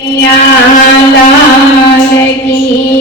લાલ કી